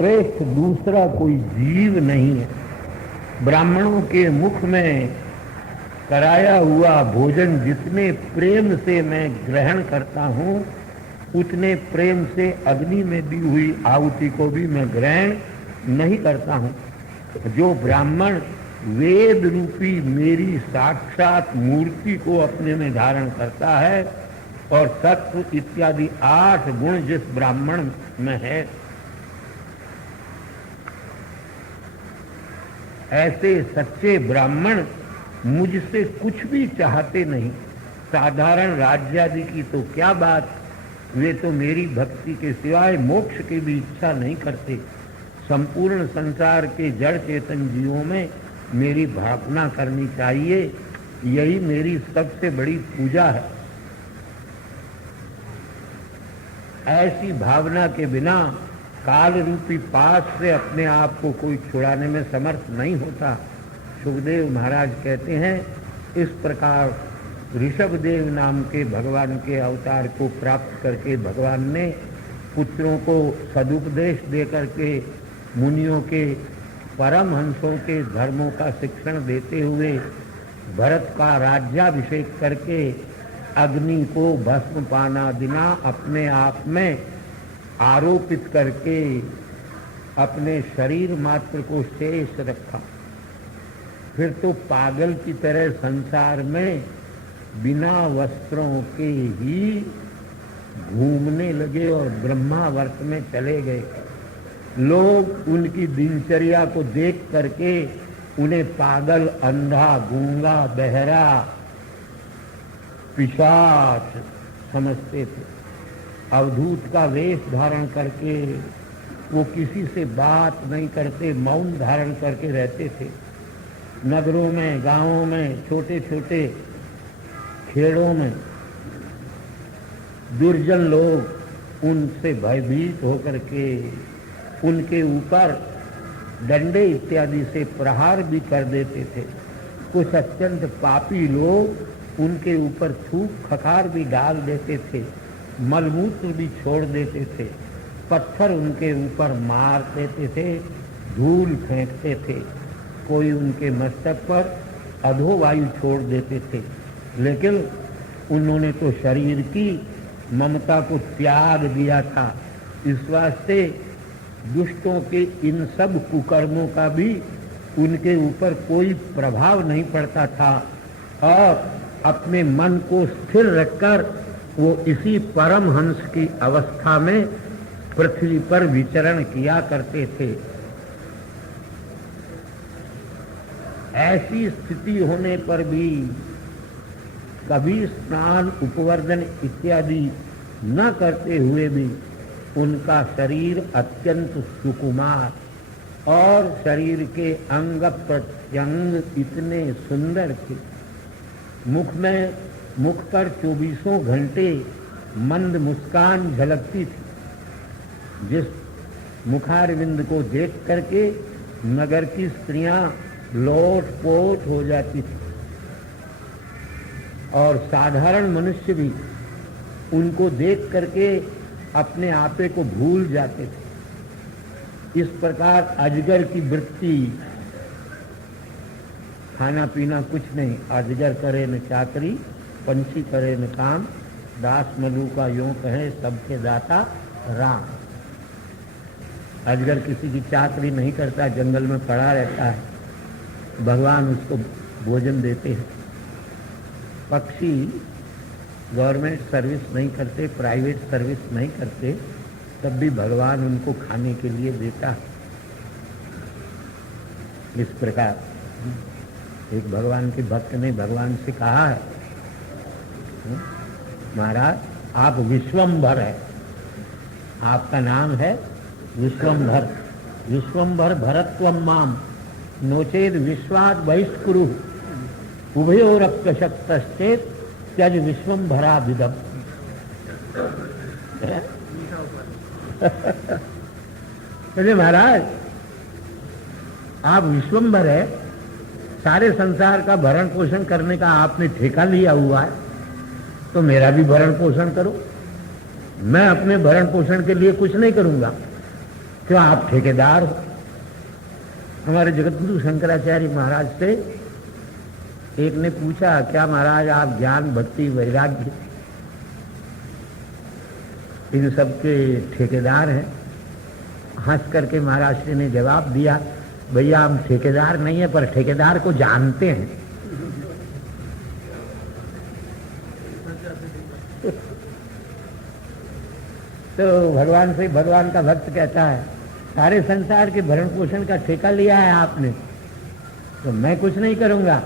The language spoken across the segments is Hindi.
श्रेष्ठ दूसरा कोई जीव नहीं है। ब्राह्मणों के मुख में कराया हुआ भोजन जितने प्रेम से मैं ग्रहण करता हूँ, उतने प्रेम से अग्नि में दी हुई आहुति को भी मैं ग्रहण नहीं करता हूँ। जो ब्राह्मण वेद रूपी मेरी साक्षात मूर्ति को अपने में धारण करता है और सत्व इत्यादि 8 गुण जिस ब्राह्मण में है, ऐसे सच्चे ब्राह्मण मुझसे कुछ भी चाहते नहीं। साधारण राज्यादि की तो क्या बात, वे तो मेरी भक्ति के सिवाय मोक्ष की भी इच्छा नहीं करते। संपूर्ण संसार के जड़ चेतन जीवों में मेरी भावना करनी चाहिए, यही मेरी सबसे बड़ी पूजा है। ऐसी भावना के बिना काल रूपी पास से अपने आप को कोई छुड़ाने में समर्थ नहीं होता। सुखदेव महाराज कहते हैं, इस प्रकार ऋषभदेव नाम के भगवान के अवतार को प्राप्त करके भगवान ने पुत्रों को सदुपदेश दे करके मुनियों के परमहंसों के धर्मों का शिक्षण देते हुए भरत का राज्याभिषेक करके अग्नि को भस्म पाना दिना अपने आप में आरोपित करके अपने शरीर मात्र को शेष रखा। फिर तो पागल की तरह संसार में बिना वस्त्रों के ही घूमने लगे और ब्रह्मावर्त में चले गए। लोग उनकी दिनचर्या को देख करके उन्हें पागल, अंधा, गूंगा, बहरा, पिशाच समझते थे। अवधूत का वेश धारण करके वो किसी से बात नहीं करते, मौन धारण करके रहते थे। नगरों में, गांवों में, छोटे छोटे खेड़ों में दुर्जन लोग उनसे भयभीत होकर के उनके ऊपर डंडे इत्यादि से प्रहार भी कर देते थे। कुछ अत्यंत पापी लोग उनके ऊपर थूक खखार भी डाल देते थे, मलमूत्र भी छोड़ देते थे, पत्थर उनके ऊपर मार देते थे, धूल फेंकते थे, कोई उनके मस्तक पर अधोवायु छोड़ देते थे। लेकिन उन्होंने तो शरीर की ममता को त्याग दिया था। इस वास्ते दुष्टों के इन सब कुकर्मों का भी उनके ऊपर कोई प्रभाव नहीं पड़ता था और अपने मन को स्थिर रखकर वो इसी परमहंस की अवस्था में पृथ्वी पर विचरण किया करते थे। ऐसी स्थिति होने पर भी कभी स्नान, उपवर्जन इत्यादि न करते हुए भी उनका शरीर अत्यंत सुकुमार और शरीर के अंग प्रत्यंग इतने सुंदर थे। मुख पर 24 घंटे मंद मुस्कान झलकती थी, जिस मुखारविंद को देख करके नगर की स्त्रियां लोटपोट हो जाती थी और साधारण मनुष्य भी उनको देख करके अपने आपे को भूल जाते थे। इस प्रकार अजगर की वृत्ति, खाना पीना कुछ नहीं, अजगर करे न चाकरी, पंछी करे न काम, दास मलू का यूं कहे सबके दाता राम। अजगर किसी की चाकरी नहीं करता, जंगल में पड़ा रहता है, भगवान उसको भोजन देते हैं। पक्षी गवर्नमेंट सर्विस नहीं करते, प्राइवेट सर्विस नहीं करते, तब भी भगवान उनको खाने के लिए देता है। इस प्रकार एक भगवान के भक्त ने भगवान से कहा है, महाराज आप विश्वम्भर है, आपका नाम है विश्वम्भर, विश्वम्भर भरत्वम माम नोचेद विश्वाद बहिष्कुरु उभयोरप्यशक्तश्चेत त्यज विश्वम्भरा विदम। कहते महाराज आप विश्वम्भर है, सारे संसार का भरण पोषण करने का आपने ठेका लिया हुआ है, तो मेरा भी भरण पोषण करो। मैं अपने भरण पोषण के लिए कुछ नहीं करूंगा, क्यों आप ठेकेदार हो? हमारे जगतगुरु शंकराचार्य महाराज से एक ने पूछा, क्या महाराज आप ज्ञान भक्ति वैराग्य इन सबके ठेकेदार हैं? हंस करके महाराज श्री ने जवाब दिया, भैया हम ठेकेदार नहीं है, पर ठेकेदार को जानते हैं। तो भगवान से भगवान का भक्त कहता है, सारे संसार के भरण पोषण का ठेका लिया है आपने, तो मैं कुछ नहीं करूंगा,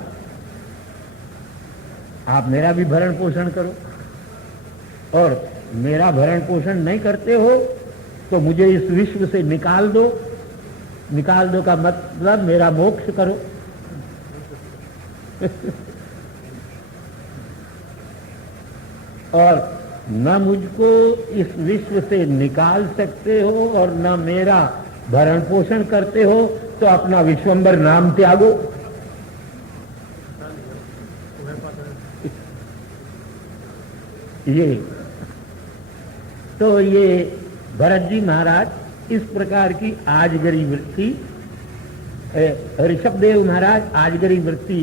आप मेरा भी भरण पोषण करो। और मेरा भरण पोषण नहीं करते हो तो मुझे इस विश्व से निकाल दो। निकाल दो का मतलब मेरा मोक्ष करो। और न मुझको इस विश्व से निकाल सकते हो और न मेरा भरण पोषण करते हो, तो अपना विश्वंभर नाम त्यागो। ये तो ये भरत जी महाराज इस प्रकार की आजगरी वृत्ति, ऋषभदेव महाराज आजगरी वृत्ति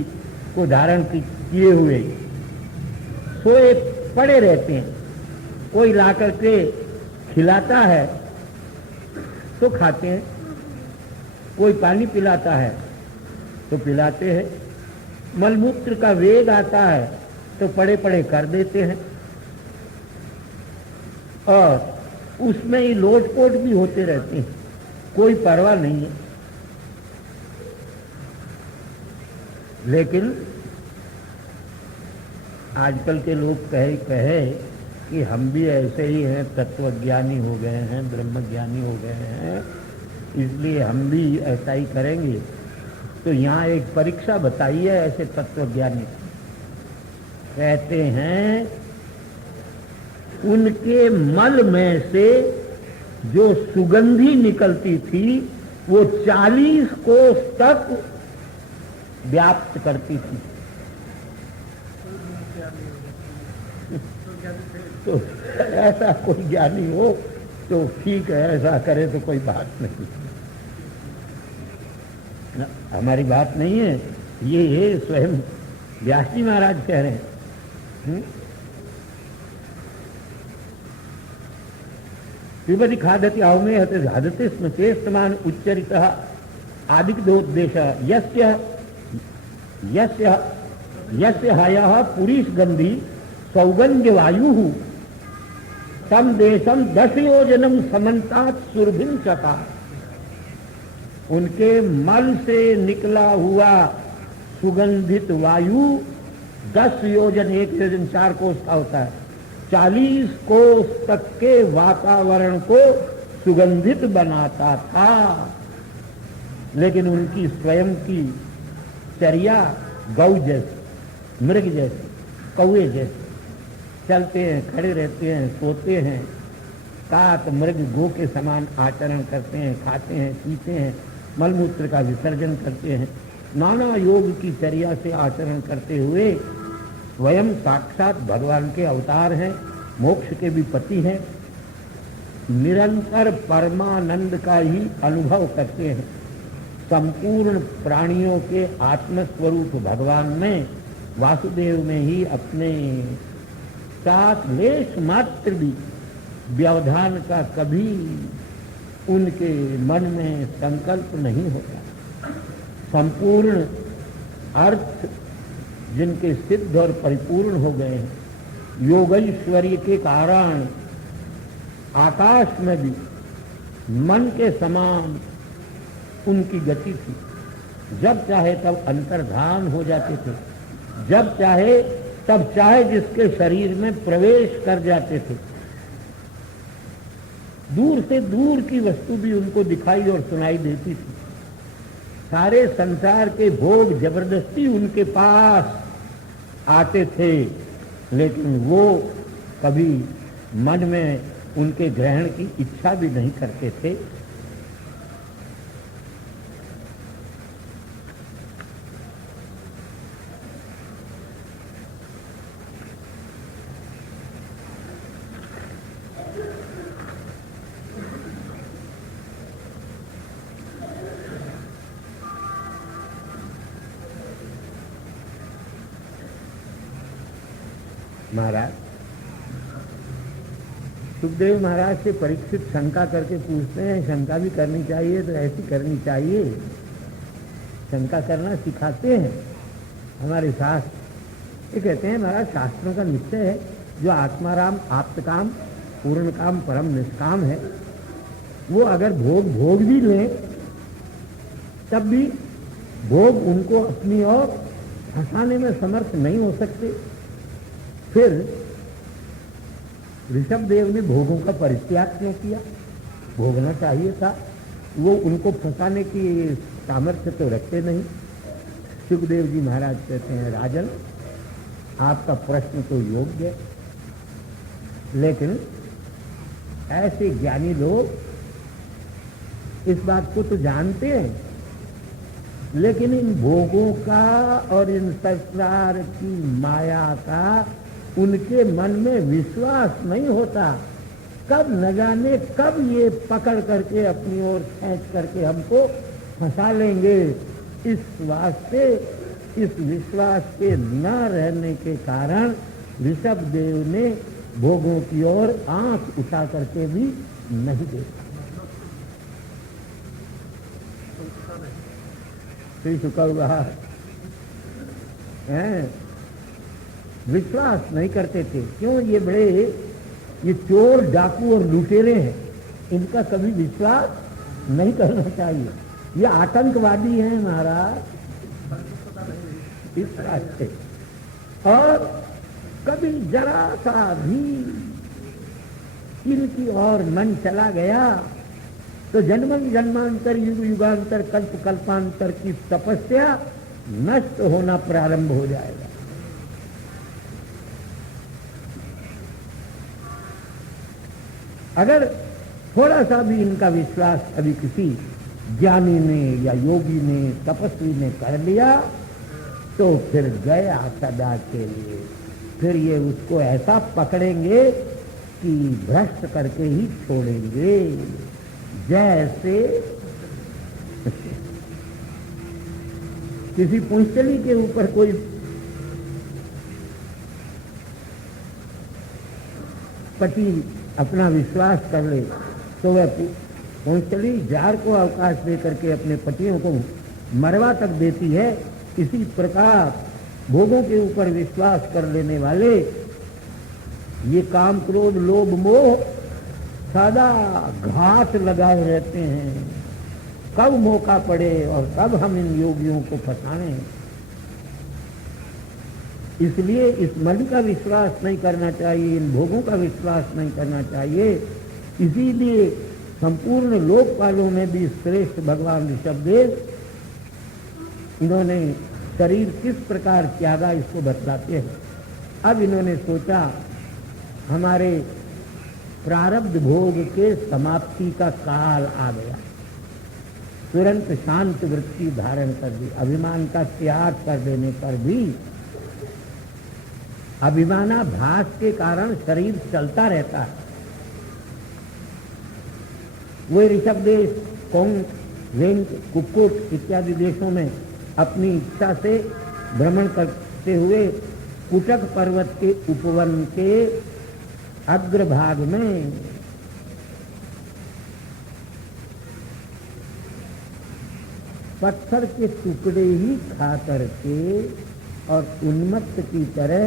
को धारण किए हुए सोए पड़े रहते हैं। कोई ला करके खिलाता है तो खाते हैं, कोई पानी पिलाता है तो पिलाते हैं, मलमूत्र का वेग आता है तो पड़े पड़े कर देते हैं, और उसमें ही लोटपोट भी होते रहते हैं, कोई परवाह नहीं है। लेकिन आजकल के लोग कहे कि हम भी ऐसे ही हैं, तत्वज्ञानी हो गए हैं, ब्रह्मज्ञानी हो गए हैं, इसलिए हम भी ऐसा ही करेंगे। तो यहाँ एक परीक्षा बताइए ऐसे तत्वज्ञानी। कहते हैं उनके मल में से जो सुगंधी निकलती थी वो 40 कोस तक व्याप्त करती थी। तो ऐसा कोई ज्ञानी हो तो ठीक है, ऐसा करे तो कोई बात नहीं, हमारी बात नहीं है, ये स्वयं व्यास जी महाराज कह रहे हैं। श्रीमती खादति आवमे हते धादते स्मृते समान उच्चरित आदिक्योद्देश यस्य हयः पुरीश गंधी सौगंध्य वायु तम देशम 10 योजनम समन्तात सुरभिन चका। उनके मल से निकला हुआ सुगंधित वायु 10 योजन, 1 योजन 4 कोस का होता है, 40 कोस तक के वातावरण को सुगंधित बनाता था। लेकिन उनकी स्वयं की चर्या गौ जैसी, मृग जैसी, कौए जैसे, चलते हैं, खड़े रहते हैं, सोते हैं, काक मृग गो के समान आचरण करते हैं, खाते हैं, पीते हैं, मलमूत्र का विसर्जन करते हैं, नाना योग की चर्या से आचरण करते हुए स्वयं साक्षात भगवान के अवतार हैं, मोक्ष के भी पति हैं, निरंतर परमानंद का ही अनुभव करते हैं। संपूर्ण प्राणियों के आत्मस्वरूप भगवान ने वासुदेव में ही अपने साथ लेश मात्र भी व्यवधान का कभी उनके मन में संकल्प नहीं होता। संपूर्ण अर्थ जिनके सिद्ध और परिपूर्ण हो गए हैं, योगैश्वर्य के कारण आकाश में भी मन के समान उनकी गति थी। जब चाहे तब अंतर्धान हो जाते थे, जब चाहे तब चाहे जिसके शरीर में प्रवेश कर जाते थे। दूर से दूर की वस्तु भी उनको दिखाई और सुनाई देती थी। सारे संसार के भोग जबरदस्ती उनके पास आते थे, लेकिन वो कभी मन में उनके ग्रहण की इच्छा भी नहीं करते थे। महाराज। सुखदेव महाराज से परीक्षित शंका करके पूछते हैं, शंका भी करनी चाहिए तो ऐसी करनी चाहिए, शंका करना सिखाते हैं हमारे शास्त्र। ये कहते हैं महाराज शास्त्रों का निश्चय है, जो आत्माराम आप्तकाम पूर्ण काम परम निष्काम है, वो अगर भोग भी लें तब भी भोग उनको अपनी ओर फंसाने में समर्थ नहीं हो सकते। फिर ऋषभदेव ने भोगों का परित्याग क्यों किया? भोगना चाहिए था, वो उनको फंसाने की सामर्थ्य तो रखते नहीं। सुखदेव जी महाराज कहते हैं, राजन आपका प्रश्न तो योग्य है, लेकिन ऐसे ज्ञानी लोग इस बात को तो जानते हैं, लेकिन इन भोगों का और इन संसार की माया का उनके मन में विश्वास नहीं होता। कब न जाने कब ये पकड़ करके अपनी ओर खींच करके हमको फंसा लेंगे। इस वास्ते इस विश्वास के न रहने के कारण ऋषभदेव ने भोगों की ओर आंख उठा करके भी नहीं देखा। श्री शुक्ल विश्वास नहीं करते थे। क्यों? ये चोर डाकू और लुटेरे हैं, इनका कभी विश्वास नहीं करना चाहिए। ये आतंकवादी हैं महाराज, इस रास्ते। और कभी जरा सा भी इनकी ओर मन चला गया तो जन्म जन्मांतर युग युगांतर कल्प कल्पांतर की तपस्या नष्ट होना प्रारंभ हो जाएगा। अगर थोड़ा सा भी इनका विश्वास अभी किसी ज्ञानी ने या योगी ने तपस्वी ने कर लिया तो फिर गया सदा के लिए। फिर ये उसको ऐसा पकड़ेंगे कि भ्रष्ट करके ही छोड़ेंगे। जैसे किसी पुंचली के ऊपर कोई पति अपना विश्वास कर ले तो वह पुंचली जार को अवकाश दे करके अपने पतियों को मरवा तक देती है। इसी प्रकार भोगों के ऊपर विश्वास कर लेने वाले ये काम क्रोध लोभ मोह सदा घात लगाए रहते हैं। कब मौका पड़े और कब हम इन योगियों को फंसाएं। इसलिए इस मन का विश्वास नहीं करना चाहिए, इन भोगों का विश्वास नहीं करना चाहिए। इसीलिए संपूर्ण लोकपालों में भी श्रेष्ठ भगवान ऋषभदेव इन्होंने शरीर किस प्रकार त्यागा इसको बतलाते हैं। अब इन्होंने सोचा हमारे प्रारब्ध भोग के समाप्ति का काल आ गया, तुरंत शांत वृत्ति धारण कर दी। अभिमान का त्याग कर देने पर भी अभिमानाभास के कारण शरीर चलता रहता है। वे ऋषभदेव कोंग वेंग कुक्कुट इत्यादि देशों में अपनी इच्छा से भ्रमण करते हुए कुटक पर्वत के उपवन के अग्रभाग में पत्थर के टुकड़े ही खा करके और उन्मत्त की तरह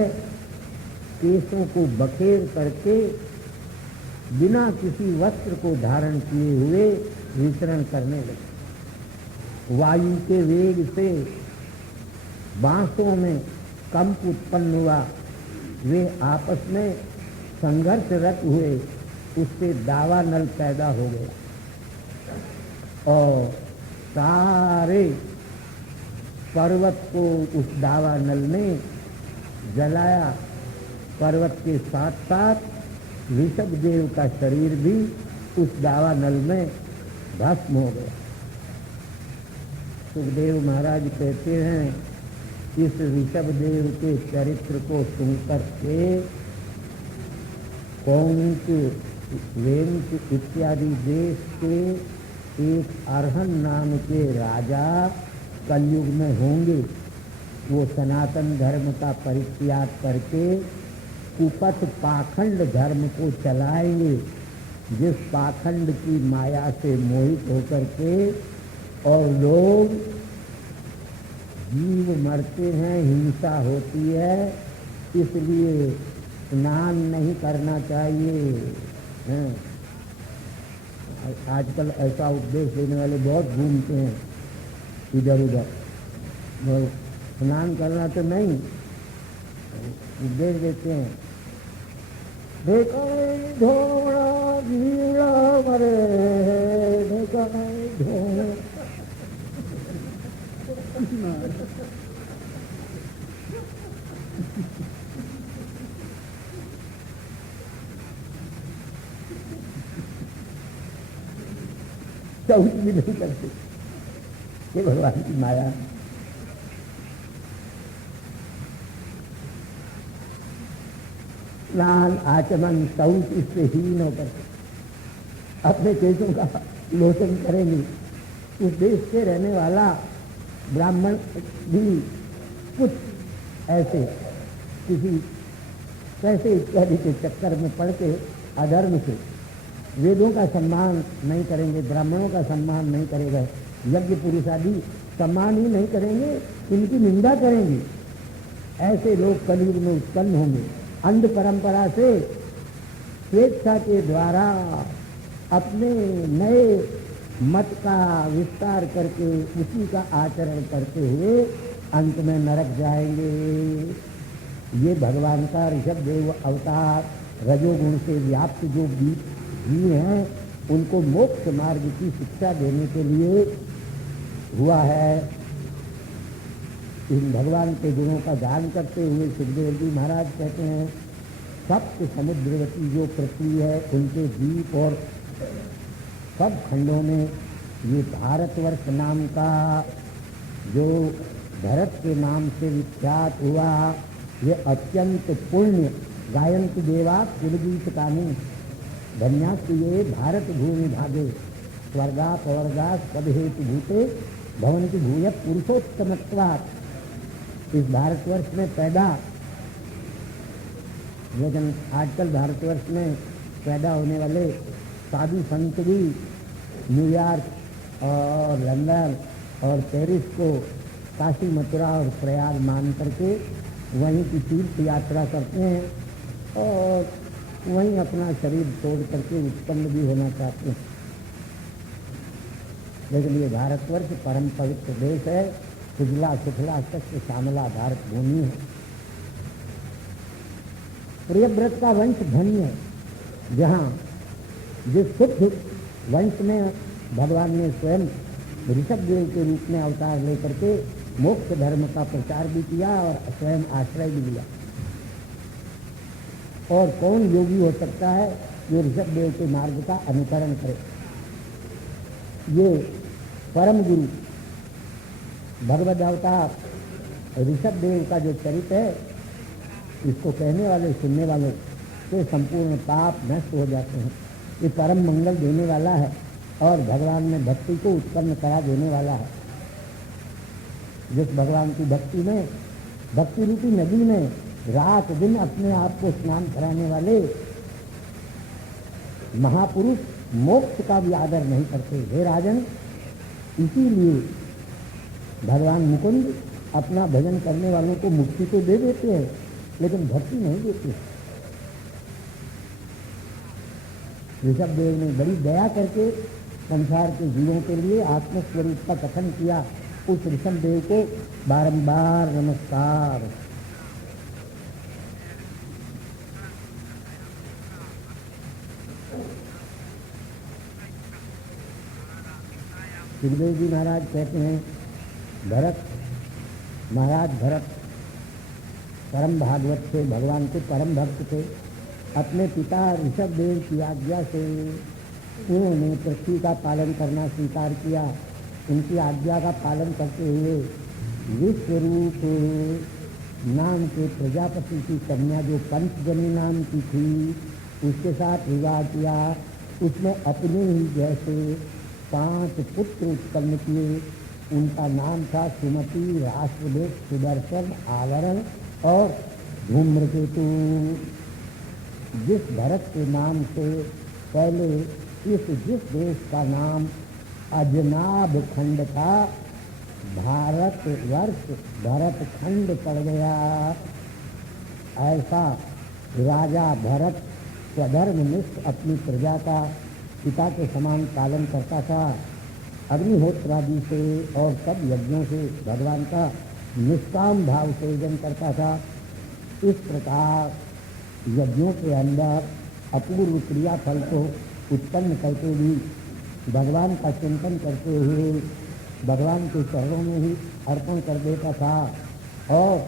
केशों को बखेर करके बिना किसी वस्त्र को धारण किए हुए विचरण करने लगे। वायु के वेग से बांसों में कंप उत्पन्न हुआ, वे आपस में संघर्षरत हुए, उससे दावानल पैदा हो गया और सारे पर्वत को उस दावानल ने जलाया। पर्वत के साथ साथ ऋषभदेव का शरीर भी उस दावानल में भस्म हो गया। सुखदेव महाराज कहते हैं इस ऋषभदेव के चरित्र को सुनकर के कौंक वेंक इत्यादि देश के एक अरहन नाम के राजा कलयुग में होंगे। वो सनातन धर्म का परित्याग करके कुपथ पाखंड धर्म को चलाएंगे, जिस पाखंड की माया से मोहित होकर के और लोग जीव मरते हैं, हिंसा होती है, इसलिए स्नान नहीं करना चाहिए। आजकल ऐसा उपदेश देने वाले बहुत घूमते हैं इधर उधर, स्नान करना तो नहीं, उपदेश देते हैं। देखो ढोड़ा भीड़ा मरे, देखो ढोड़ा कुछ भी नहीं करते, ये भगवान की माया। स्नान आचमन शौच इससे हीन होकर अपने केशों का लोचन करेंगे। उस देश से रहने वाला ब्राह्मण भी कुछ ऐसे किसी पैसे इत्यादि के चक्कर में पड़ के अधर्म से वेदों का सम्मान नहीं करेंगे, ब्राह्मणों का सम्मान नहीं करेगा, यज्ञ पुरुष आदि सम्मान ही नहीं करेंगे, इनकी निंदा करेंगे। ऐसे लोग कलयुग में उत्पन्न होंगे। अंध परंपरा से स्वेच्छा के द्वारा अपने नए मत का विस्तार करके उसी का आचरण करते हुए अंत में नरक जाएंगे। ये भगवान का ऋषभ देव अवतार रजोगुण से व्याप्त जो जीव हैं, उनको मोक्ष मार्ग की शिक्षा देने के लिए हुआ है। इन भगवान के गुणों का गान करते हुए सुखदेव जी महाराज कहते हैं, सप्त समुद्रवती जो पृथ्वी है, उनके द्वीप और सब खंडों में ये भारतवर्ष नाम का जो भरत के नाम से विख्यात हुआ, ये अत्यंत पुण्य गायंत देवा कुलगीत कानी धन्यास्तु ये भारत भूमि भागे स्वर्गा पवर्गा सब हेतु भूते भवंति भूयः पुरुषोत्तमत्वात्। इस भारतवर्ष में पैदा, लेकिन आजकल भारतवर्ष में पैदा होने वाले साधु संत भी न्यूयॉर्क और लंदन और पेरिस को काशी मथुरा और प्रयाग मान करके वहीं की तीर्थ यात्रा करते हैं और वहीं अपना शरीर छोड़ करके उत्पन्न भी होना चाहते हैं। लेकिन ये भारतवर्ष परम पवित्र देश है, सुजला सुफला सत्य श्यामला भारत भूमि है। प्रियव्रत का वंश धन्य है, जहाँ जिस शुद्ध वंश में भगवान ने स्वयं ऋषभ देव के रूप में अवतार लेकर के मोक्ष धर्म का प्रचार भी किया और स्वयं आश्रय भी लिया। और कौन योगी हो सकता है जो ऋषभ देव के मार्ग का अनुकरण करे। ये परम गुरु भगवद अवतार ऋषभ देव का जो चरित्र है, इसको कहने वाले सुनने वालों के संपूर्ण पाप नष्ट हो जाते हैं। ये परम मंगल देने वाला है और भगवान में भक्ति को उत्पन्न करा देने वाला है। जिस भगवान की भक्ति में, भक्ति रूपी नदी में रात दिन अपने आप को स्नान कराने वाले महापुरुष मोक्ष का भी आदर नहीं करते। हे राजन, इसीलिए भगवान मुकुंद अपना भजन करने वालों को मुक्ति तो दे देते हैं, लेकिन भक्ति नहीं देते। ऋषभ देव ने बड़ी दया करके संसार के जीवों के लिए आत्मस्वरूप का कथन किया। उस ऋषभ देव को बारंबार नमस्कार। सुखदेव जी महाराज कहते हैं, भरत महाराज भरत परम भागवत थे, भगवान के परम भक्त थे। अपने पिता ऋषभ देव की आज्ञा से उन्होंने पृथ्वी का पालन करना स्वीकार किया। उनकी आज्ञा का पालन करते हुए विश्वरूप नाम के प्रजापति की कन्या जो पंचजनी नाम की थी, उसके साथ विवाह किया। उसमें अपने ही जैसे 5 पुत्र उत्पन्न किए। उनका नाम था सुमति, राष्ट्रदेश, सुदर्शन, आवरण और धूम्रकेतु। जिस भरत के नाम से पहले जिस देश का नाम अजनाब खंड था, भारतवर्ष भरत खंड पड़ गया। ऐसा राजा भरत स्वधर्मनिष्ठ अपनी प्रजा का पिता के समान पालन करता था। अग्निहोत्रादि से और सब यज्ञों से भगवान का निष्काम भाव से यजन करता था। इस प्रकार यज्ञों के अंदर अपूर्व क्रिया फल को उत्पन्न करके भी भगवान का चिंतन करते हुए भगवान के चरणों में ही अर्पण कर देता था और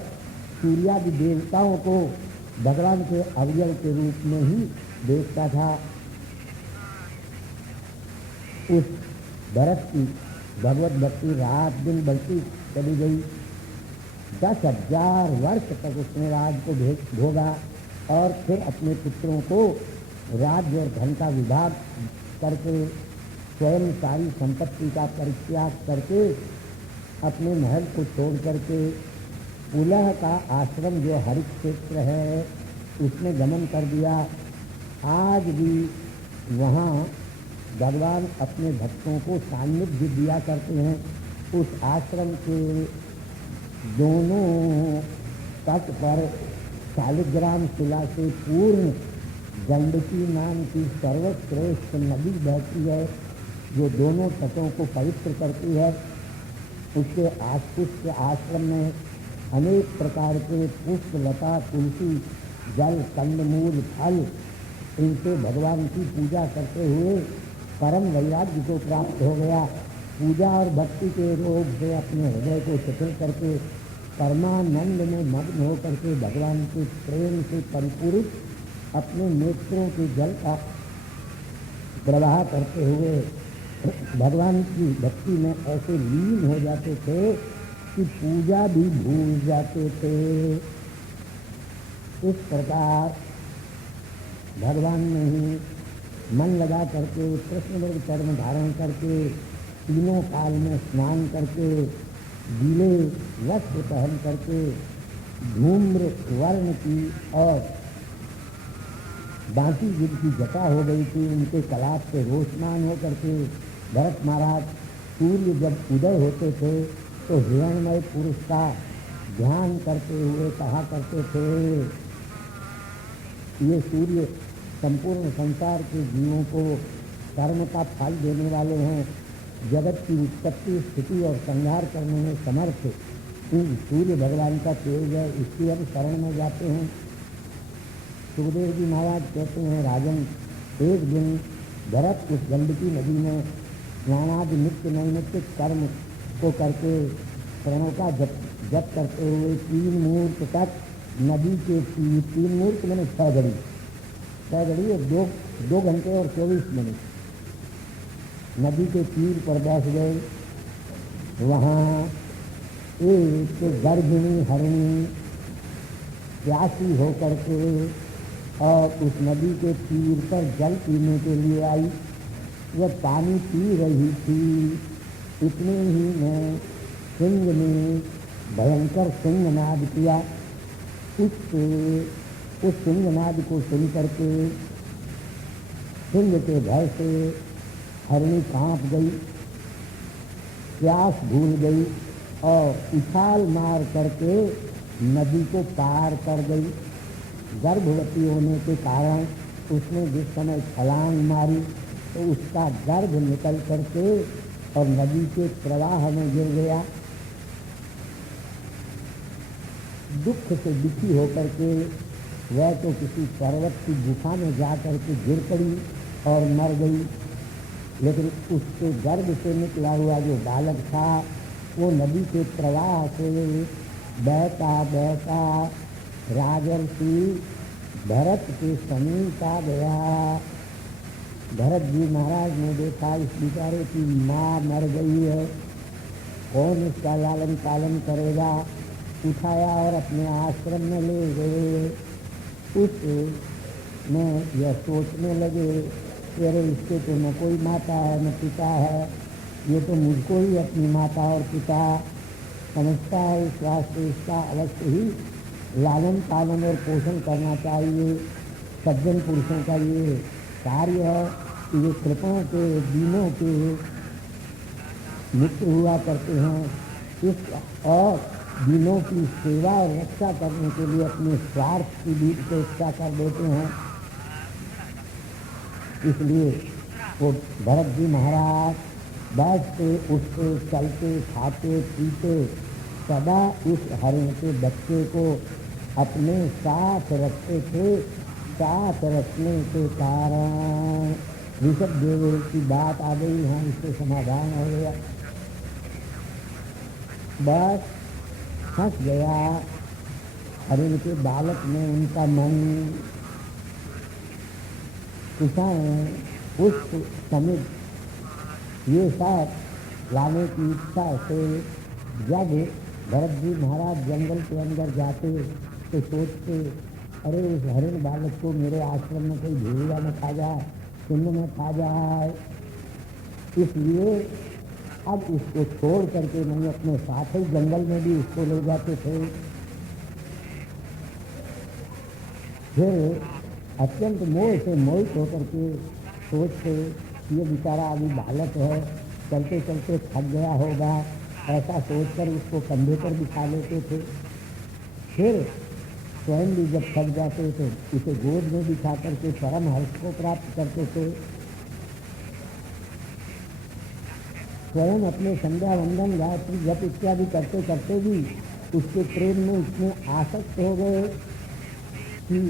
सूर्यादि देवताओं को भगवान के अवयव के रूप में ही देखता था। उस भरत की भगवत भक्ति रात दिन बढ़ती चली गई। 10,000 वर्ष तक उसने राज को भोगा और फिर अपने पुत्रों को राज्य और धन का विभाग करके स्वयं सारी संपत्ति का परित्याग करके अपने महल को छोड़ करके पुलह का आश्रम जो हरित क्षेत्र है उसमें गमन कर दिया। आज भी वहाँ भगवान अपने भक्तों को सान्निध्य दिया करते हैं। उस आश्रम के दोनों तट पर शालिग्राम शिला से पूर्ण गंडकी नाम की सर्वश्रेष्ठ नदी बहती है जो दोनों तटों को पवित्र करती है। उसके आसपास आश्रम में अनेक प्रकार के पुष्प लता तुलसी जल कंदमूल फल इनसे भगवान की पूजा करते हुए परम वैराग्य को प्राप्त हो गया। पूजा और भक्ति के रोग से अपने हृदय को शिथिल करके परमानंद में मग्न होकर के भगवान के प्रेम से परिपूरित अपने नेत्रों के जल का प्रवाह करते हुए भगवान की भक्ति में ऐसे लीन हो जाते थे कि पूजा भी भूल जाते थे। इस प्रकार भगवान ने ही मन लगा करके कृष्णवर्ग चर्म धारण करके तीनों काल में स्नान करके गीले वस्त्र पहन करके धूम्र वर्ण की और बांकी जिनकी जटा हो गई थी उनके कलाप से रोशमान हो करके भरत महाराज सूर्य जब उदय होते थे तो हिरणमय पुरुष का ध्यान करते हुए कहा करते थे, ये सूर्य संपूर्ण संसार के जीवों को कर्म का फल देने वाले हैं। जगत की उत्पत्ति स्थिति और संहार करने में समर्थ सूर्य भगवान का तेज है, इसकी हम शरण में जाते हैं। सुखदेव जी महाराज कहते हैं, राजन एक दिन भरत उस गंडकी नदी में स्नानादि नित्य नैमित्तिक कर्म को करके प्रणों का जप करते हुए 3 मुहूर्त तक नदी के 3 मुहूर्त मैंने 6 घड़ी और 2 घंटे और 24 मिनट नदी के तीर पर बैठ गए। वहाँ एक गर्भिणी हरिणी प्यासी होकर के और उस नदी के तीर पर जल पीने के लिए आई। वह पानी पी रही थी। इतने ही में सिंह ने भयंकर सिंहनाद किया। उस सिंहनाद को सुन करके सिंह के भय से हरिणी कांप गई, प्यास भूल गई और उछाल मार करके नदी को पार कर गई। गर्भवती होने के कारण उसने जिस समय छलांग मारी तो उसका गर्भ निकल करके और नदी के प्रवाह में गिर गया। दुख से दुखी होकर के वह तो किसी पर्वत की गुफा में जा करके गिर पड़ी और मर गई। लेकिन उसके गर्भ से निकला हुआ जो बालक था वो नदी के प्रवाह से बहता बहता राजर्षि भरत के समीप आ गया। भरत जी महाराज ने देखा इस बेचारे की माँ मर गई है, कौन इसका लालन पालन करेगा। उठाया और अपने आश्रम में ले गए। उसमें यह सोचने लगे कि अरे इसके तो न कोई माता है न पिता है, ये तो मुझको ही अपनी माता और पिता समझता है। इस वास्ते इसका अवश्य ही लालन पालन और पोषण करना चाहिए। सज्जन पुरुषों का ये कार्य है कि ये कृपणों के दीनों के मित्र हुआ करते हैं। इस और दीनों की सेवा और रक्षा करने के लिए अपने स्वार्थ की भी उपेक्षा कर देते हैं। इसलिए वो भरत जी महाराज बैठते उठते चलते खाते पीते सदा उस हरिण के बच्चे को अपने साथ रखते थे। साथ रखने के कारण ऋषभ देव की बात आ गई है, इससे समाधान हो गया। बस फंस गया हरिण के बालक में उनका मन। उस समय ये सब लाने की इच्छा से जब भरत जी महाराज जंगल के अंदर जाते तो सोचते, अरे इस हरिण बालक को मेरे आश्रम में कोई भेड़िया न खा जाए, सिंह में खा जाए, इसलिए अब इसको छोड़ करके नहीं अपने साथ ही जंगल में भी इसको ले जाते थे। फिर अत्यंत मोह से मोहित होकर के सोचते ये बेचारा अभी बालक है, चलते चलते थक गया होगा, ऐसा सोचकर उसको कंधे पर बिठा लेते थे। फिर स्वयं भी जब थक जाते तो उसे गोद में बिठा करके परम हर्ष को प्राप्त करते थे। स्वयं अपने संध्या वंदन गायत्री जप इत्यादि करते करते भी उसके प्रेम में इतने आसक्त हो गए कि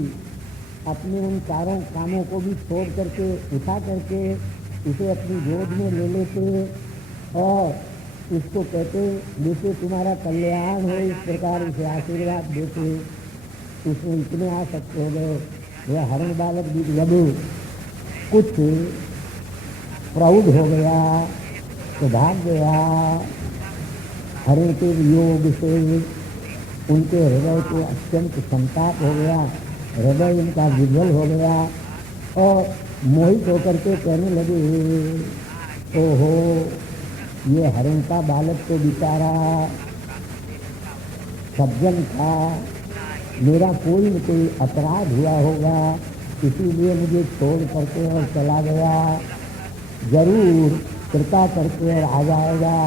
अपने उन चारों कामों को भी छोड़ करके उठा करके उसे अपनी गोद में ले लेते और उसको कहते बेटे तुम्हारा कल्याण हो, इस प्रकार उसे आशीर्वाद देते। उसमें इतने आसक्त हो गए। वह हरिण बालक भी जब कुछ प्रौढ़ हो गया तो भाग गया। हरिण के वियोग से उनके हृदय को अत्यंत संताप हो गया, हृदय उनका विह्वल हो गया और मोहित होकर के कहने लगे, ओहो ये हरिण का बालक तो बेचारा सज्जन था, मेरा कोई न कोई अपराध हुआ होगा, इसीलिए मुझे छोड़ करके और चला गया। जरूर कृपा करके और आ जाएगा।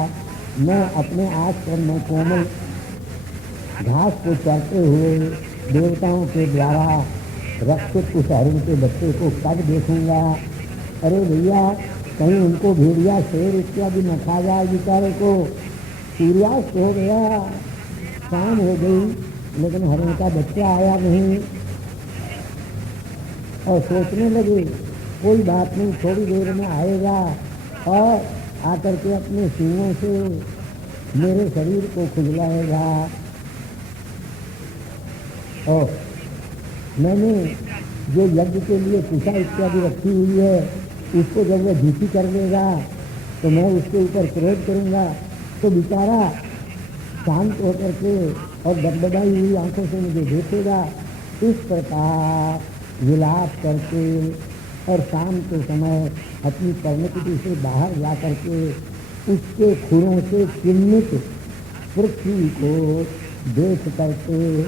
मैं अपने आश्रम में कोमल घास को चरते हुए देवताओं के द्वारा रक्षित उस हरिण के बच्चे को कब देखूंगा। अरे भैया कहीं उनको भेड़िया शेर इत्यादि न खा जाए बेचारे को। सूर्यास्त हो गया, शाम हो गई, लेकिन हरिण का बच्चा आया नहीं और सोचने लगे कोई बात नहीं, थोड़ी देर में आएगा और आकर के अपने सींगों से मेरे शरीर को खुजलाएगा। और मैंने जो यज्ञ के लिए कुशा इत्यादि रखी हुई है उसको जब वह झूठी कर देगा तो मैं उसके ऊपर क्रोध करूंगा, तो बेचारा शांत होकर के और दबदबाई हुई आंखों से मुझे देखेगा। इस प्रकार विलाप करके और शाम के समय अपनी पर्णकुटी से बाहर जा करके उसके खुरों से चिन्हित पृथ्वी को देख करके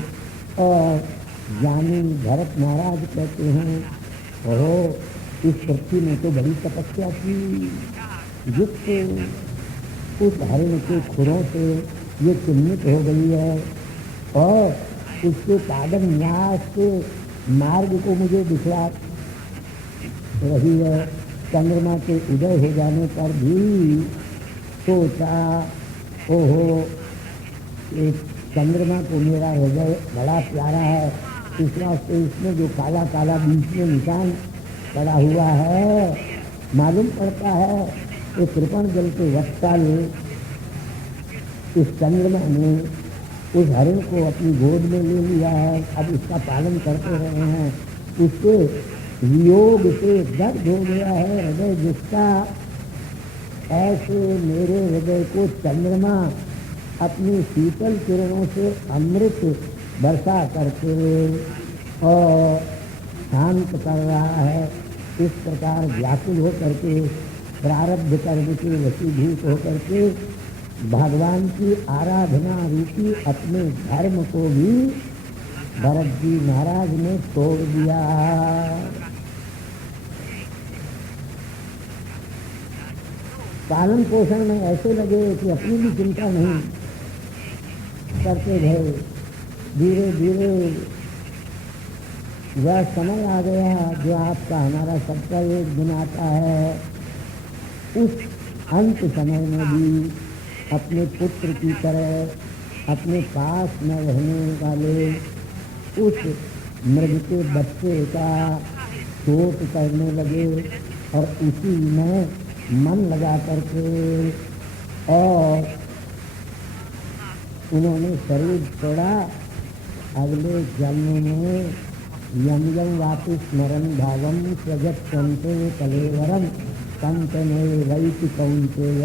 और ज्ञानी भरत महाराज कहते हैं, ओहो इस पृथ्वी ने तो बड़ी तपस्या की, युक्त उस हरिण के खुरों से ये चिन्हित हो गई है और उसके पादम न्यास के मार्ग को मुझे दिखला रही है। चंद्रमा के उदय हो जाने पर भी सोचा, ओहो एक चंद्रमा को मेरा हृदय बड़ा प्यारा है, इस वास्ते इसमें जो काला काला बीच में निशान पड़ा हुआ है मालूम पड़ता है कि कृपण जल के वत्सल इस चंद्रमा ने उस हरिण को अपनी गोद में ले लिया है, अब इसका पालन करते रहे हैं। उसके वियोग से दर्द हो गया है हृदय जिसका, ऐसे मेरे हृदय को चंद्रमा अपनी शीतल किरणों से अमृत बरसा करके और शांत कर रहा है। इस प्रकार व्याकुल होकर के प्रारब्ध कर्म के वशीभूत होकर के भगवान की आराधना रूपी अपने धर्म को भी भरत जी महाराज ने तोड़ दिया। पालन पोषण में ऐसे लगे कि अपनी भी चिंता नहीं करते गए। धीरे धीरे वह समय आ गया जो आपका हमारा सबका एक दिन आता है। उस अंत समय में भी अपने पुत्र की तरह अपने पास में रहने वाले उस मृग के बच्चे का शोक करने लगे और उसी में मन लगा करके और उन्होंने शरीर छोड़ा। अगले जन्म में यम यम वापि स्मरण भावम प्रजत कंते कलेवरम कंत में वैति कौंतेय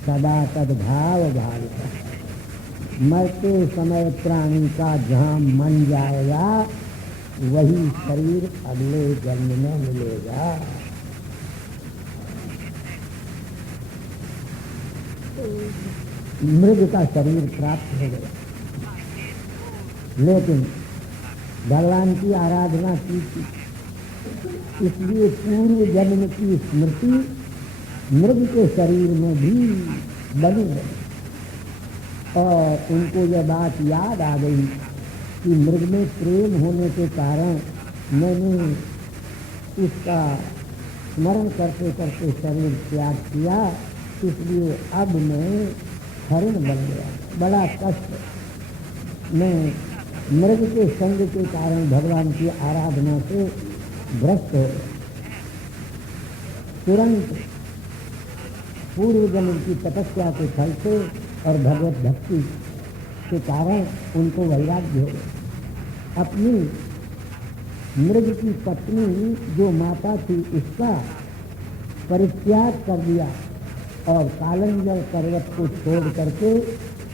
सदा तद्भाव भाविता। मरते समय प्राणी का जहाँ मन जाएगा वही शरीर अगले जन्म में मिलेगा। मृग का शरीर प्राप्त हो गया, लेकिन भगवान की आराधना की थी, इसलिए पूर्व जन्म की स्मृति मृग के शरीर में भी बनी है। और उनको यह बात याद आ गई कि मृग में प्रेम होने के कारण मैंने इसका स्मरण करते करते शरीर त्याग किया, इसलिए अब मैं हरिण बन गया। बड़ा कष्ट मैं मृग के संग के कारण भगवान की आराधना से भ्रष्ट हो गया। तुरंत पूर्व जन्म की तपस्या के फल से और भगवत भक्ति के कारण उनको वैराग्य हो गया। अपनी मृग की पत्नी जो माता थी उसका परित्याग कर दिया और कालंजर पर्वत को छोड़ करके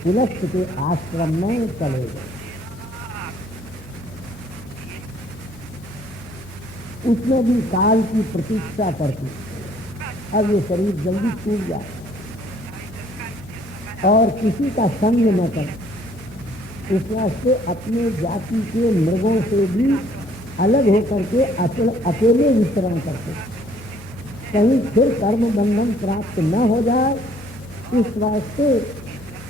पुलस्त के आश्रम में चले गए। उसमें भी काल की प्रतीक्षा करती, अब ये शरीर जल्दी टूट जाए और किसी का संग न करे। इस वास्ते अपने जाति के मृगों से भी अलग होकर के अकेले विचरण करते, कहीं फिर कर्म बंधन प्राप्त न हो जाए, इस वास्ते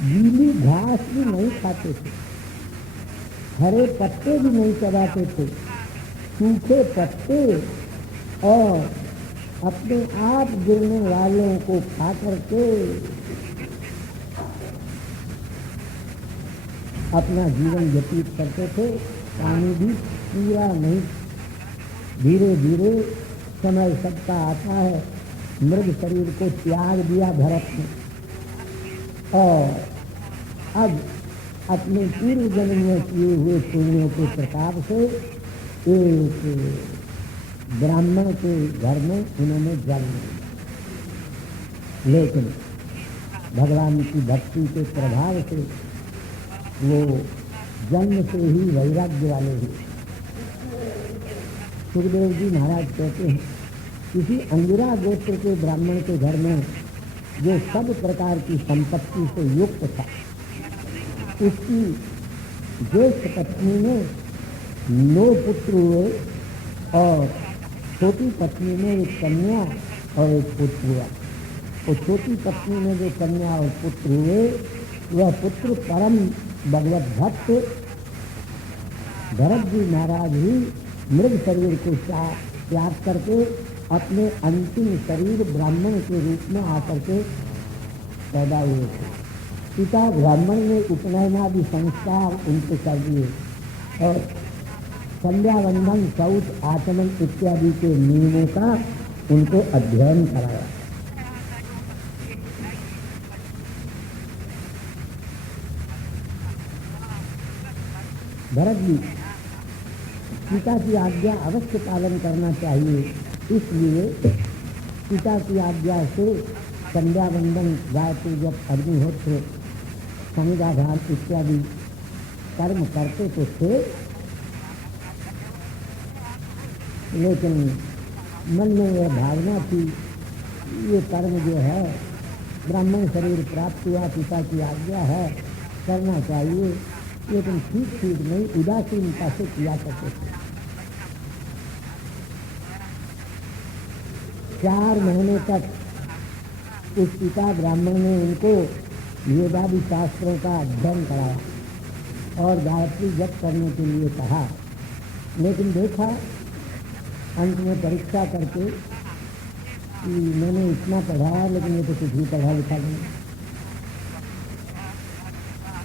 गीली घास भी नहीं खाते थे, हरे पत्ते भी नहीं चबाते थे, सूखे पत्ते और अपने आप गिरने वालों को खा करके अपना जीवन व्यतीत करते थे। पानी भी पूरा नहीं, धीरे धीरे समय सबका आता है। मृग शरीर को त्याग दिया भरत ने और अब अपने पूर्व जन्म में किए हुए पुण्यों के प्रताप से एक ब्राह्मण के घर में उन्होंने जन्म लिया। लेकिन भगवान की भक्ति के प्रभाव से वो जन्म से ही वैराग्य वाले हुए। सुखदेव जी महाराज कहते हैं, किसी अंगिरा गोत्र के ब्राह्मण के घर में जो सब प्रकार की संपत्ति से युक्त था, उसकी ज्येष्ठ पत्नी ने 9 पुत्र हुए और छोटी पत्नी में एक कन्या और एक पुत्र हुआ। तो छोटी पत्नी में जो कन्या और पुत्र हुए, वह पुत्र परम भगवत भक्त भरत जी महाराज ही मृग शरीर को त्याग करके अपने अंतिम शरीर ब्राह्मण के रूप में आकर के पैदा हुए थे। पिता ब्राह्मण ने उपनयनादि संस्कार उनको कर दिए और संध्यावंदन, शौच, आचमन इत्यादि के नियमों का उनको अध्ययन कराया। भरत जी, पिता की आज्ञा अवश्य पालन करना चाहिए, इसलिए पिता की आज्ञा से संध्यावंदन, गायत्री जब अग्निहोत्र, संध्याधान इत्यादि कर्म करते तो थे, लेकिन मन में यह भावना थी ये कर्म जो है, ब्राह्मण शरीर प्राप्त हुआ, पिता की आज्ञा है, करना चाहिए, लेकिन ठीक ठीक नहीं, उदासीनता से किया करते थे। 4 महीने तक उस पिता ब्राह्मण ने उनको वेदादि शास्त्रों का अध्ययन कराया और गायत्री जप करने के लिए कहा, लेकिन देखा अंत में परीक्षा करके कि मैंने इतना पढ़ाया लेकिन ये तो कुछ भी पढ़ा लिखा नहीं।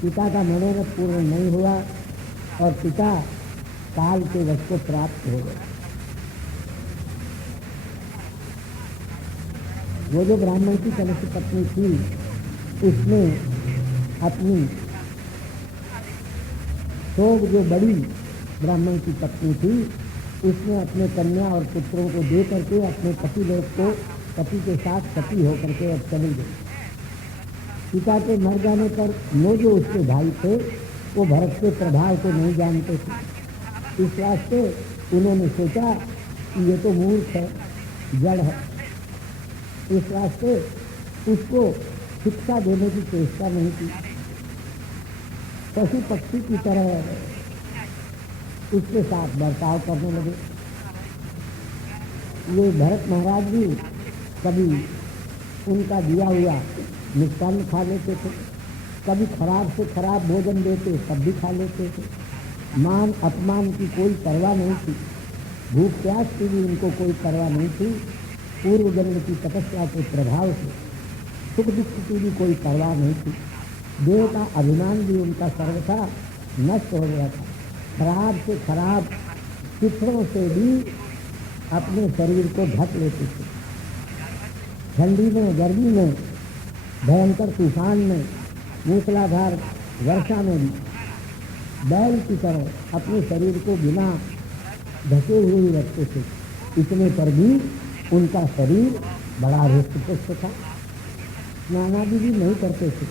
पिता का मनोरथ पूर्ण नहीं हुआ और पिता काल के वश को प्राप्त हो गए। वो जो ब्राह्मण की कनिष्ठ पत्नी थी, उसने अपनी शोक जो बड़ी ब्राह्मण की पत्नी थी, उसने अपने कन्या और पुत्रों को दे करके अपने पति लोग को पति के साथ सती होकर के अब चली गई। पिता के मर जाने पर वो जो उसके भाई थे वो भरत के प्रभाव को नहीं जानते थे। इस वास्ते उन्होंने सोचा कि ये तो मूर्ख है, जड़ है। इस वास्ते उसको शिक्षा देने की चेष्टा नहीं की। पशु पक्षी की तरह उसके साथ बर्ताव करने लगे। ये भरत महाराज भी कभी उनका दिया हुआ मिष्टान्न खा लेते थे, कभी खराब से खराब भोजन देते तब भी खा लेते थे। मान अपमान की कोई परवाह नहीं थी, भूख प्यास की भी उनको कोई परवाह नहीं थी। पूर्व जन्म की तपस्या के प्रभाव से सुख दुख की भी कोई परवाह नहीं थी। देह का अभिमान भी उनका सर्वथा नष्ट हो गया था। खराब से खराब चित्रों से भी अपने शरीर को ढक लेते थे। ठंडी में, गर्मी में, भयंकर तूफान में, मूसलाधार वर्षा में भी बैल की तरह अपने शरीर को बिना ढके हुए ही रखते थे। इतने पर भी उनका शरीर बड़ा हृष्ट-पुष्ट था। स्नानादि भी नहीं करते थे,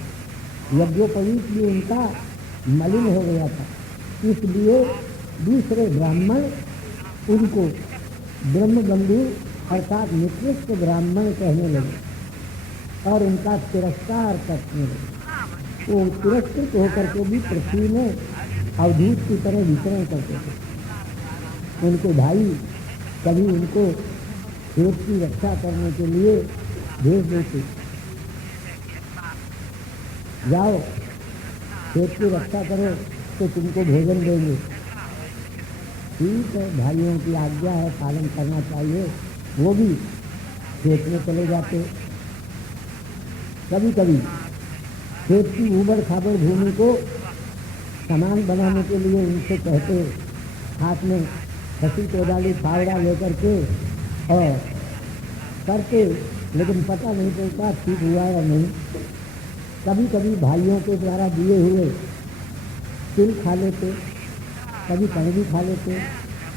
यज्ञोपवीत भी उनका मलिन हो गया था। इसलिए दूसरे ब्राह्मण उनको ब्रह्मबंधु अर्थात निकृष्ट ब्राह्मण कहने लगे और उनका तिरस्कार करने लगे। वो तिरस्कृत होकर के भी पृथ्वी में अवधूत की तरह विचरण करते थे। उनके भाई कभी उनको खेत की रक्षा करने के लिए भेज देते, जाओ खेत की रक्षा करो तो तुमको भोजन देंगे। ठीक है, भाइयों की आज्ञा है, पालन करना चाहिए। वो भी खेत में चले जाते। कभी कभी खेत की ऊबड़ खाबड़ भूमि को सामान बनाने के लिए उनसे कहते, हाथ में खसी कोदाली फावड़ा लेकर के और करते, लेकिन पता नहीं चलता ठीक हुआ या नहीं। कभी कभी भाइयों के द्वारा दिए हुए तिल खा लेते, कभी कणगी खा लेते,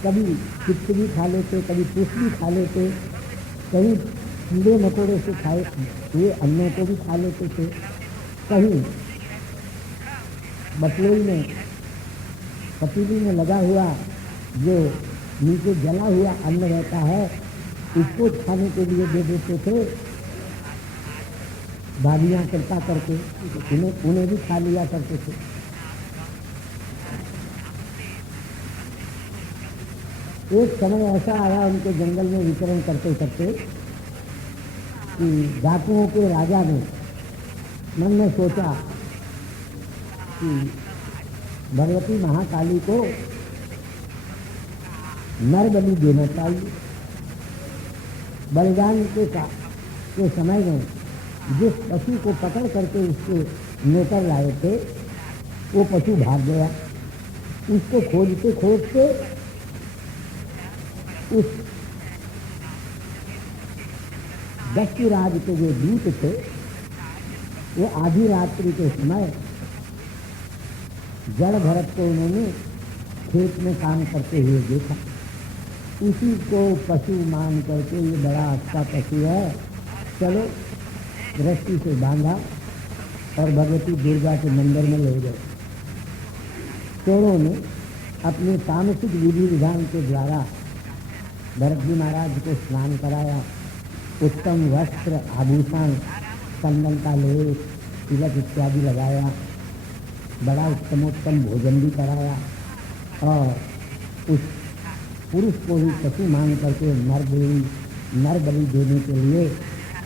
कभी चित्त भी खा लेते, कभी पुष्प भी खा लेते, कहीं कीड़े मकोड़े से खाए हुए अन्नों को भी खा लेते थे। कहीं बटलोई में, पतीली में लगा हुआ जो नीचे जला हुआ अन्न रहता है, इसको खाने के लिए दे देते थे। भाभियाँ कृपा करके उन्हें भी खा लिया करते थे। एक समय ऐसा आया उनके जंगल में विचरण करते करते कि डाकुओं के राजा ने मन में सोचा कि भगवती महाकाली को नर बलि देना चाहिए। बलिदान के समय में जिस पशु को पकड़ करके उसके नौकर लाए थे वो पशु भाग गया। उसको खोजते खोजते उस दक्षराज के जो दूत थे वो आधी रात्रि के समय जड़ भरत को उन्होंने खेत में काम करते हुए देखा। उसी को पशु मान करके ये बड़ा अच्छा पशु है, चलो रस्सी से बांधा और भगवती दुर्गा के मंदिर में ले गए। चोरों ने अपने तामसिक विधि विधान के द्वारा भरत जी महाराज को स्नान कराया, उत्तम वस्त्र आभूषण चंदन का लेप तिलक इत्यादि लगाया बड़ा उत्तमोत्तम भोजन भी कराया और उस पुरुष को ही पशु मान करके नर बलि देने के लिए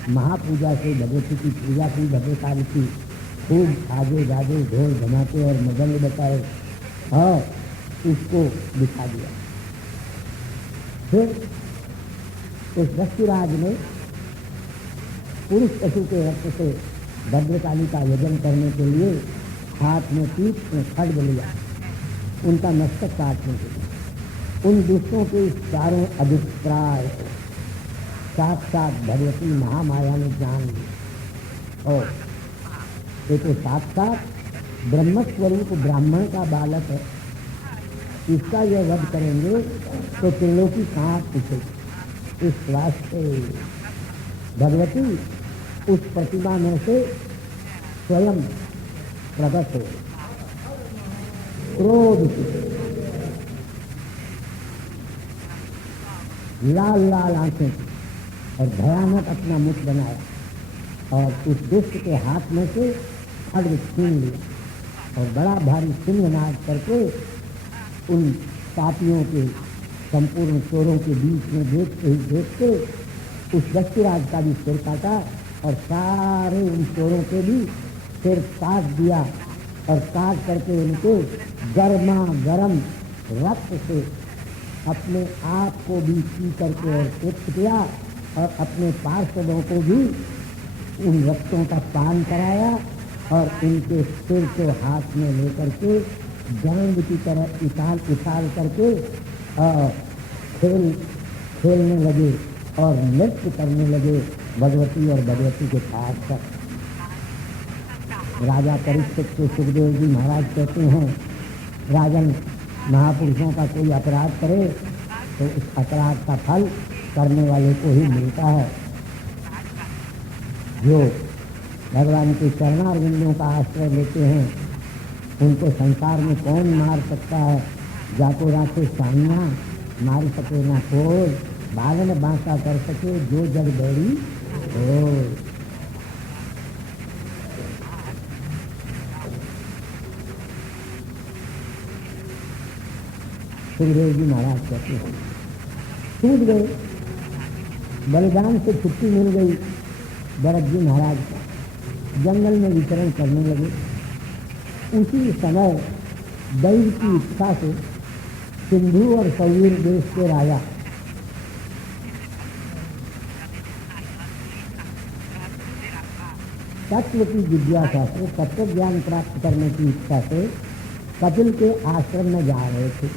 महापूजा से भगवती की पूजा की, भद्रकाली की खूब आगे गाजे ढोल धमाके और मदन बताए और उसको दिखा दिया। फिर उस दस्युराज ने पुरुष पशु के रक्त से भद्रकाली का यजन करने के लिए हाथ में पीठ में खड्ग लिया, उनका मस्तक काटने के लिए। उन दुष्टों के चारों अभिप्राय साक्षात भगवती महामाया ने जान ली और ये तो साक्षात ब्रह्मस्वरूप ब्राह्मण का बालक है, इसका यह वध करेंगे तो त्रिलों की कहाँ पूछेगी। इस वास्ते भगवती उस प्रतिमा में से स्वयं प्रकट हो, क्रोध लाल लाल आंखें और भयानक अपना मुख बनाया और उस दुष्ट के हाथ में से खड्ग छीन लिया और बड़ा भारी सिंहनाद करके उन पापियों के संपूर्ण चोरों के बीच में देखते उस दस्युराज का भी सिर काटा और सारे उन चोरों के भी सिर काट दिया और काट करके उनके गर्मा गर्म रक्त से अपने आप को भी पी करके और तृप्त किया और अपने पार्षदों को भी उन रक्तों का पान कराया और उनके सिर को हाथ में लेकर के गेंद की तरह उछाल करके खेलने लगे और नृत्य करने लगे भगवती और भगवती के पास तक। राजा परीक्षित के सुखदेव जी महाराज कहते हैं, राजन महापुरुषों का कोई अपराध करे तो उस अपराध का फल करने वाले को ही मिलता है। जो भगवान के चरणारविंदों का आश्रय लेते हैं उनको संसार में कौन मार सकता है। जाको राखे सानिया मार सके ना कोई, बालन बांका कर सके जो जग बैरी हो। सुखदेव जी महाराज कहते हैं, सूझ गए, बलिदान से छुट्टी मिल गई। भरत जी महाराज जंगल में विचरण करने लगे। उसी समय दैव की इच्छा से सिंधु और सौवीर देश के राजा तत्व की जिज्ञासा से तत्व ज्ञान प्राप्त करने की इच्छा से कपिल के आश्रम में जा रहे थे।